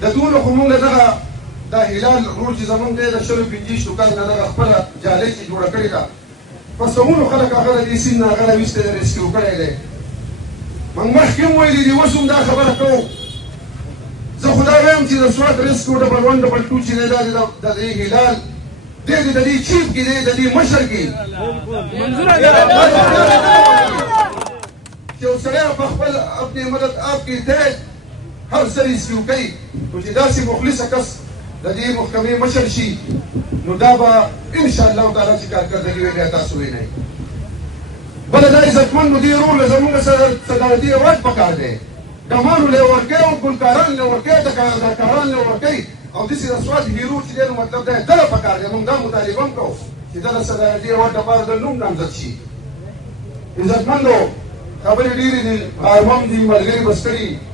د دونه خو مونږ دغه دا هلال روډ چې زمونږ دی د 125 کال نه دغه خپله جالۍ چې جوړه کړې ده په سمونو خلک هغه د دې سیند نه هغه راویستی دی ریسکیو کړی دی موږ مخکې هم ویلي دي اوس هم دا خبره کوو زه خو دا وایم چې د سوات ریسکیو ډبل 1 ډبل 2 چې دی دا د دې هلال دی د دې چیف کې دی د دې مشر کې چې یو سړی په خپل اپنې مدد آپ کې دی هر څه ریسکیو کوي نو چې داسې مخلصه کس د دې محکمې مشر شي نو دا به انشاءالله تعالی چې کارکردګي وي بیا تاسو وینئ بله دا عزتمند مدیر ورله زموږ صدارتي رواج پکار دی ډمانو له یې ورکوي او ګلکاران له ورکوي دکاران له ورکوي او داسې د سوات هیرو چې دی نو مطلب دا دله پکار دی موږ دا مطالبه هم کوو چې دا د صدارتي رواج لپاره د نوم نامزد شي عزتمندو خبرې ډېرې دي غارمم دي ملګري بس کړي